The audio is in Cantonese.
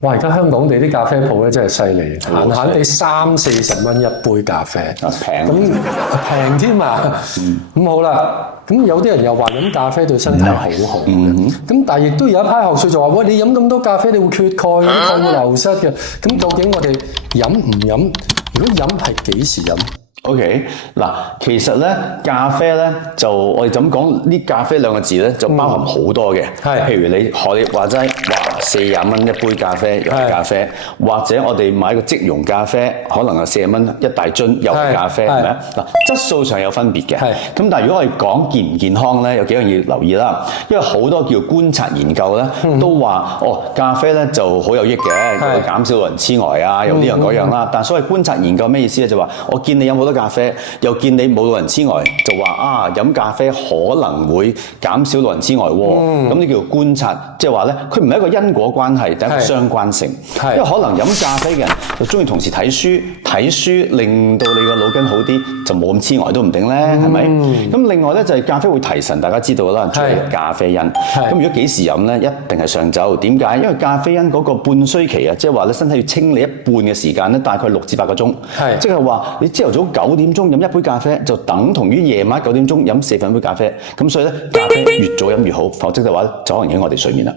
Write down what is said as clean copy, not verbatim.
哇！而家香港地啲咖啡鋪咧真係犀利，閒閒地30-40蚊一杯咖啡，平咁平添啊！咁好啦，咁有啲人又話飲咖啡對身體好好嘅，咁但係亦都有一批學説就話：喂，你飲咁多咖啡，你會缺鈣，啲鈣會流失嘅。咁究竟我哋飲唔飲？如果飲係幾時飲？ OK， 嗱，其實咧咖啡咧就我哋就咁講呢咖啡兩個字咧就包含好多嘅，譬如你學你話齋，哇40蚊一杯咖啡又係咖啡，或者我哋買個即溶咖啡，可能係40蚊一大樽又係咖啡，係咪啊？嗱，質素上有分別嘅，咁但係如果我哋講健唔健康咧，有幾樣嘢要留意啦，因為好多叫觀察研究咧都話咖啡咧就好有益嘅，又會減少老人痴呆啊，有呢樣嗰樣啦。但所謂觀察研究咩意思咧？就話我見你飲好多咖啡，又見你冇老人痴呆，就話飲咖啡可能會減少老人痴呆喎。咁呢叫做觀察，即係話咧，佢唔係一個因果關係，但係一個相關性。因為可能飲咖啡嘅人就中意同時睇書令到你個腦筋好啲，就冇咁痴呆都唔定咧，係咪？咁另外咧就係咖啡會提神，大家知道啦，即係咖啡因。咁如果幾時飲咧？一定係上晝。點解？因為咖啡因嗰個半衰期啊，即係話咧身體要清理一半嘅時間咧，大概6至8個鐘。即係話你朝頭早9點鐘飲一杯咖啡，就等同於夜晚9點鐘飲4份杯咖啡。咁所以咧，咖啡越早飲越好，否則嘅話就可能影響我哋睡眠啦。